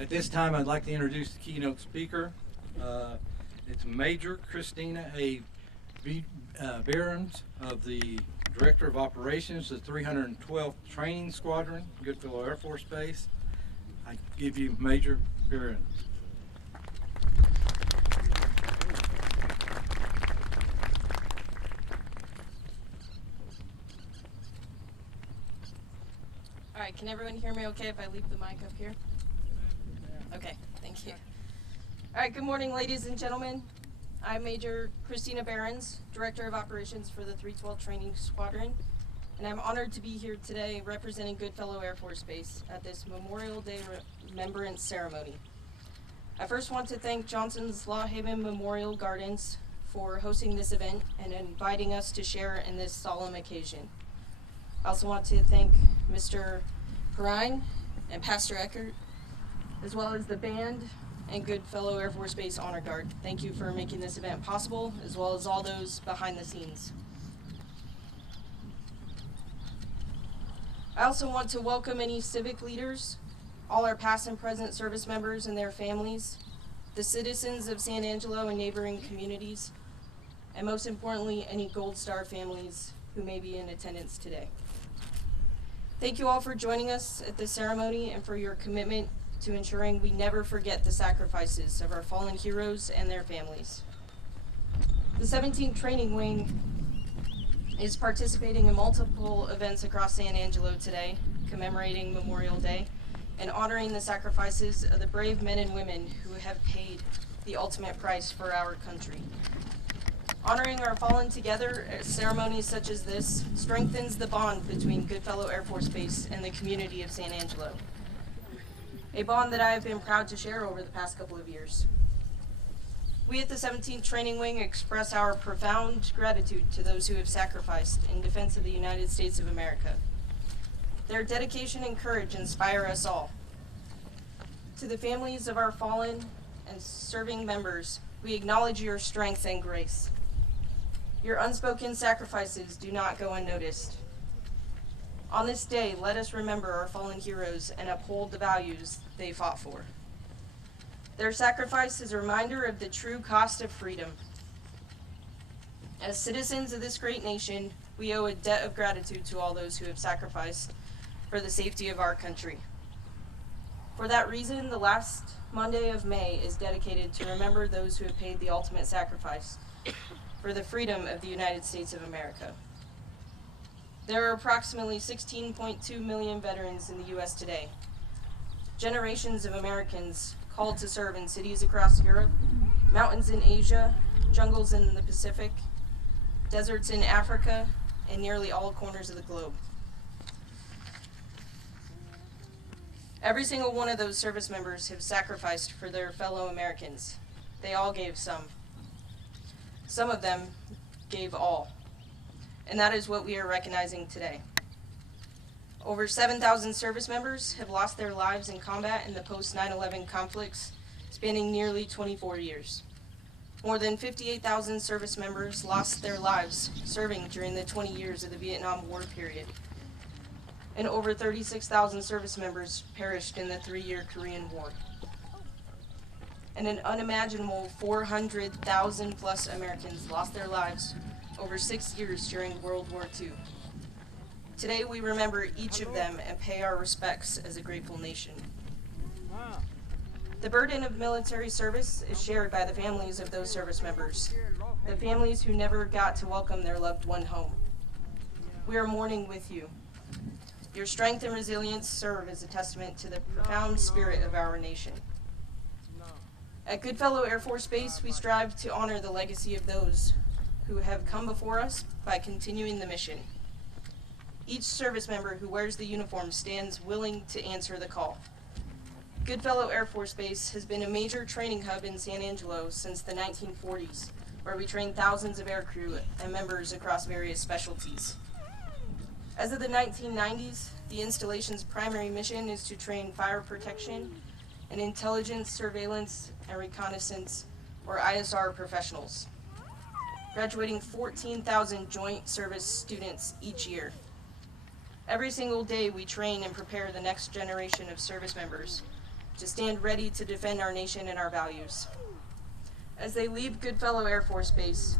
At this time, I'd like to introduce the keynote speaker. It's Major Christina A. Behrens of the Director of Operations, the 312th Training Squadron, Goodfellow Air Force Base. I give you Major Behrens. All right, can everyone hear me okay if I leave the mic up here? Okay, thank you. All right, good morning, ladies and gentlemen. I'm Major Christina Behrens, Director of Operations for the 312 Training Squadron, and I'm honored to be here today representing Goodfellow Air Force Base at this Memorial Day Remembrance Ceremony. I first want to thank Johnson's Lawnhaven Memorial Gardens for hosting this event and inviting us to share in this solemn occasion. I also want to thank Mr. Perrine and Pastor Eckert, as well as the band and Goodfellow Air Force Base Honor Guard. Thank you for making this event possible, as well as all those behind the scenes. I also want to welcome any civic leaders, all our past and present service members and their families, the citizens of San Angelo and neighboring communities, and most importantly, any Gold Star families who may be in attendance today. Thank you all for joining us at this ceremony and for your commitment to ensuring we never forget the sacrifices of our fallen heroes and their families. The 17th Training Wing is participating in multiple events across San Angelo today, commemorating Memorial Day and honoring the sacrifices of the brave men and women who have paid the ultimate price for our country. Honoring our fallen together at ceremonies such as this strengthens the bond between Goodfellow Air Force Base and the community of San Angelo, a bond that I have been proud to share over the past couple of years. We at the 17th Training Wing express our profound gratitude to those who have sacrificed in defense of the United States of America. Their dedication and courage inspire us all. To the families of our fallen and serving members, we acknowledge your strength and grace. Your unspoken sacrifices do not go unnoticed. On this day, let us remember our fallen heroes and uphold the values they fought for. Their sacrifice is a reminder of the true cost of freedom. As citizens of this great nation, we owe a debt of gratitude to all those who have sacrificed for the safety of our country. For that reason, the last Monday of May is dedicated to remember those who have paid the ultimate sacrifice for the freedom of the United States of America. There are approximately 16.2 million veterans in the U.S. today. Generations of Americans called to serve in cities across Europe, mountains in Asia, jungles in the Pacific, deserts in Africa, and nearly all corners of the globe. Every single one of those service members have sacrificed for their fellow Americans. They all gave some. Some of them gave all. And that is what we are recognizing today. Over 7,000 service members have lost their lives in combat in the post-9/11 conflicts, spanning nearly 24 years. More than 58,000 service members lost their lives serving during the 20 years of the Vietnam War period. And over 36,000 service members perished in the 3-year Korean War. And an unimaginable 400,000 plus Americans lost their lives over 6 years during World War II. Today we remember each of them and pay our respects as a grateful nation. The burden of military service is shared by the families of those service members, the families who never got to welcome their loved one home. We are mourning with you. Your strength and resilience serve as a testament to the profound spirit of our nation. At Goodfellow Air Force Base, we strive to honor the legacy of those who have come before us by continuing the mission. Each service member who wears the uniform stands willing to answer the call. Goodfellow Air Force Base has been a major training hub in San Angelo since the 1940s, where we train thousands of aircrew and members across various specialties. As of the 1990s, the installation's primary mission is to train fire protection and intelligence, surveillance, and reconnaissance, or ISR professionals, graduating 14,000 joint service students each year. Every single day we train and prepare the next generation of service members to stand ready to defend our nation and our values. As they leave Goodfellow Air Force Base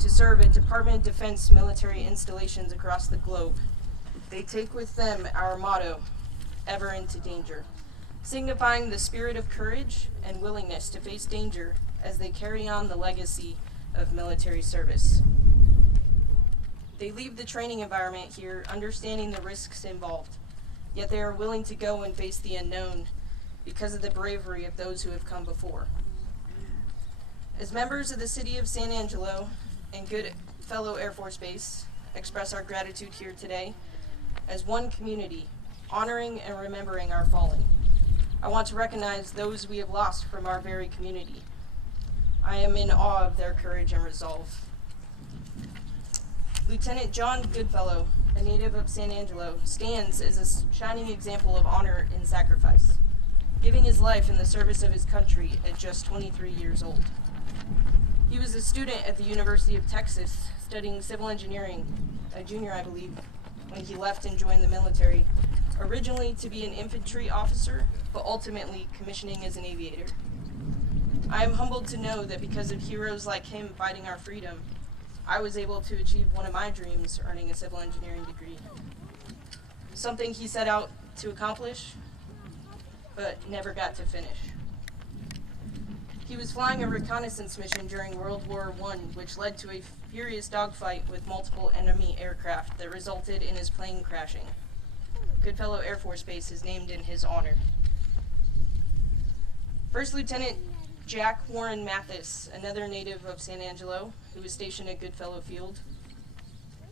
to serve at Department of Defense military installations across the globe, they take with them our motto, "Ever into danger," signifying the spirit of courage and willingness to face danger as they carry on the legacy of military service. They leave the training environment here understanding the risks involved, yet they are willing to go and face the unknown because of the bravery of those who have come before. As members of the City of San Angelo and Goodfellow Air Force Base express our gratitude here today as one community, honoring and remembering our fallen. I want to recognize those we have lost from our very community. I am in awe of their courage and resolve. Lieutenant John Goodfellow, a native of San Angelo, stands as a shining example of honor and sacrifice, giving his life in the service of his country at just 23 years old. He was a student at the University of Texas studying civil engineering, a junior I believe, when he left and joined the military, originally to be an infantry officer, but ultimately commissioning as an aviator. I am humbled to know that because of heroes like him fighting our freedom, I was able to achieve one of my dreams, earning a civil engineering degree. Something he set out to accomplish, but never got to finish. He was flying a reconnaissance mission during World War I, which led to a furious dogfight with multiple enemy aircraft that resulted in his plane crashing. Goodfellow Air Force Base is named in his honor. First Lieutenant Jack Warren Mathis, another native of San Angelo, who was stationed at Goodfellow Field,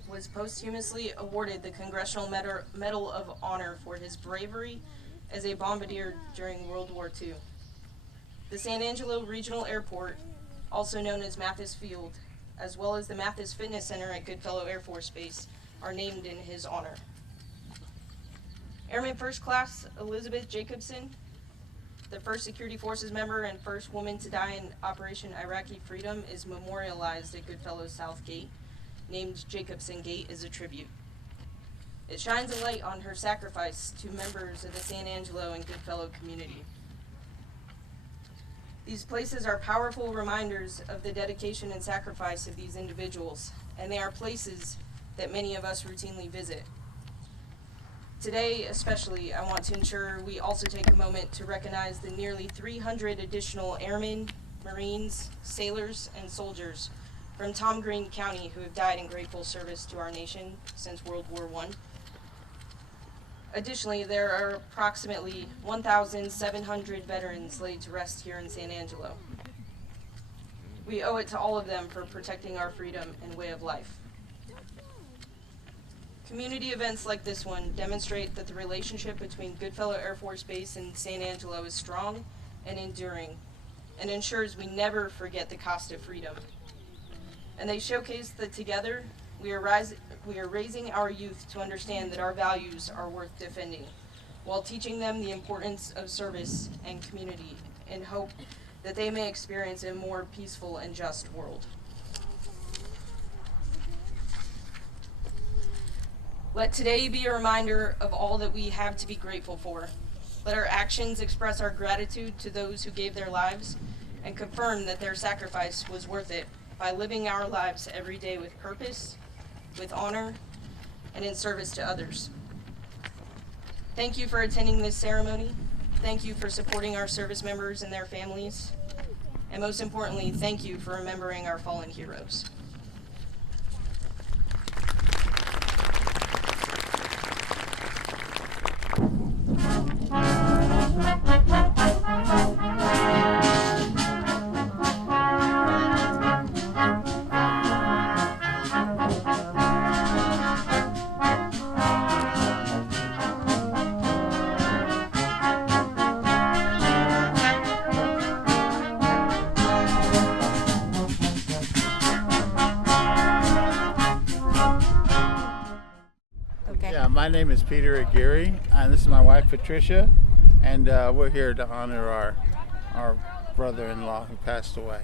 was posthumously awarded the Congressional Medal of Honor for his bravery as a bombardier during World War II. The San Angelo Regional Airport, also known as Mathis Field, as well as the Mathis Fitness Center at Goodfellow Air Force Base, are named in his honor. Airman First Class Elizabeth Jacobson, the first Security Forces member and first woman to die in Operation Iraqi Freedom, is memorialized at Goodfellow South Gate, named Jacobson Gate as a tribute. It shines a light on her sacrifice to members of the San Angelo and Goodfellow community. These places are powerful reminders of the dedication and sacrifice of these individuals, and they are places that many of us routinely visit. Today, especially, I want to ensure we also take a moment to recognize the nearly 300 additional airmen, Marines, sailors, and soldiers from Tom Green County who have died in grateful service to our nation since World War I. Additionally, there are approximately 1,700 veterans laid to rest here in San Angelo. We owe it to all of them for protecting our freedom and way of life. Community events like this one demonstrate that the relationship between Goodfellow Air Force Base and San Angelo is strong and enduring, and ensures we never forget the cost of freedom. And they showcase that together, we are raising our youth to understand that our values are worth defending, while teaching them the importance of service and community, in hope that they may experience a more peaceful and just world. Let today be a reminder of all that we have to be grateful for. Let our actions express our gratitude to those who gave their lives and confirm that their sacrifice was worth it by living our lives every day with purpose, with honor, and in service to others. Thank you for attending this ceremony. Thank you for supporting our service members and their families. And most importantly, thank you for remembering our fallen heroes. Yeah, my name is Peter Aguirre, and this is my wife Patricia, and we're here to honor our brother-in-law who passed away.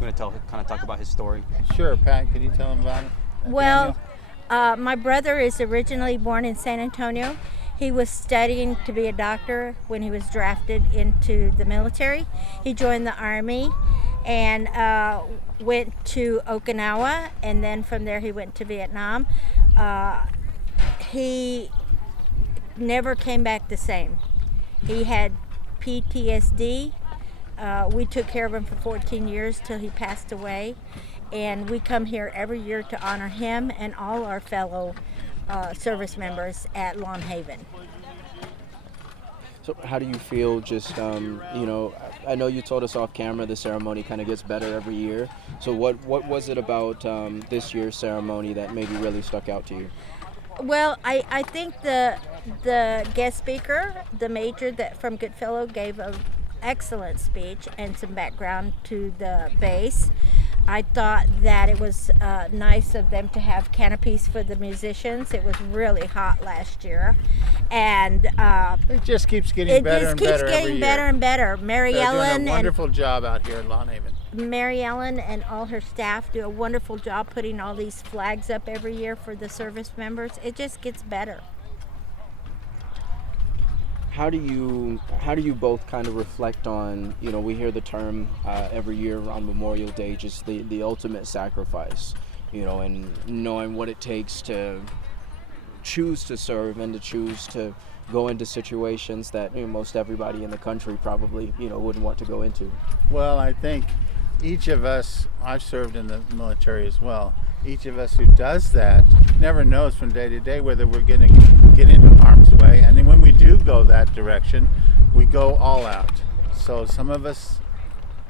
You want to kind of talk about his story? Sure, Pat, could you tell him about it? Well, my brother is originally born in San Antonio. He was studying to be a doctor when he was drafted into the military. He joined the Army and went to Okinawa, and then from there he went to Vietnam. He never came back the same. He had PTSD. We took care of him for 14 years till he passed away, and we come here every year to honor him and all our fellow service members at Lawnhaven. So how do you feel just, I know you told us off camera the ceremony kind of gets better every year. So what was it about this year's ceremony that maybe really stuck out to you? Well, I think the guest speaker, the major that from Goodfellow, gave an excellent speech and some background to the base. I thought that it was nice of them to have canopies for the musicians. It was really hot last year, and It just keeps getting better and better every year. and better. Mary They're Ellen doing a wonderful job out here in Lawnhaven. Mary Ellen and all her staff do a wonderful job putting all these flags up every year for the service members. It just gets better. How do you both kind of reflect on, we hear the term every year on Memorial Day, just the ultimate sacrifice, and knowing what it takes to choose to serve and to choose to go into situations that most everybody in the country probably, wouldn't want to go into. Well, I think each of us, I've served in the military as well, each of us who does that never knows from day to day whether we're going to get into harm's way. And then when we do go that direction, we go all out. So some of us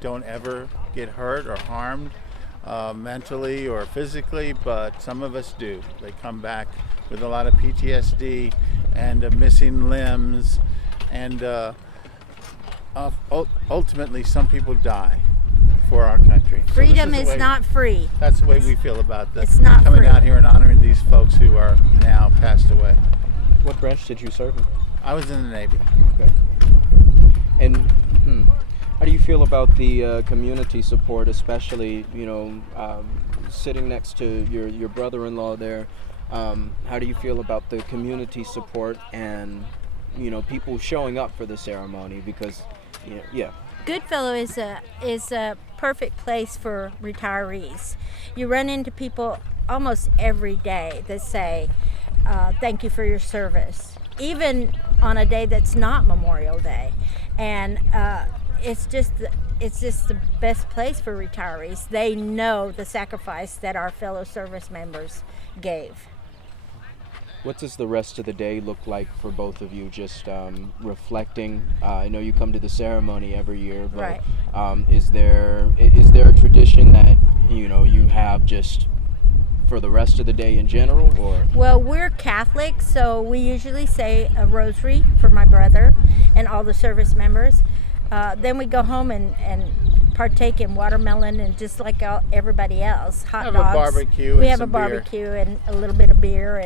don't ever get hurt or harmed mentally or physically, but some of us do. They come back with a lot of PTSD and missing limbs, and ultimately some people die for our country. So Freedom this is the way- not free. That's the way we feel about this. It's not coming free. out here and honoring these folks who are now passed away. What branch did you serve in? I was in the Navy. Okay. And how do you feel about the community support, especially, sitting next to your brother-in-law there? How do you feel about the community support and, people showing up for the ceremony? Because, yeah. Goodfellow is a perfect place for retirees. You run into people almost every day that say, thank you for your service, even on a day that's not Memorial Day. And it's just the best place for retirees. They know the sacrifice that our fellow service members gave. What does the rest of the day look like for both of you? Just reflecting. I know you come to the ceremony every year, but Right. Is there a tradition that you have just for the rest of the day in general, or? Well, we're Catholic, so we usually say a rosary for my brother and all the service members. Then we go home and partake in watermelon and just like everybody else, hot Have dogs. a barbecue We and have a some beer. barbecue and a little bit of beer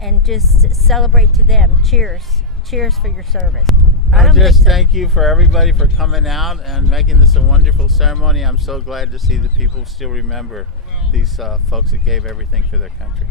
and just celebrate to them. Cheers. Cheers for your service. I just thank you for everybody for coming out and making this a wonderful ceremony. I'm so glad to see that people still remember these folks that gave everything for their country.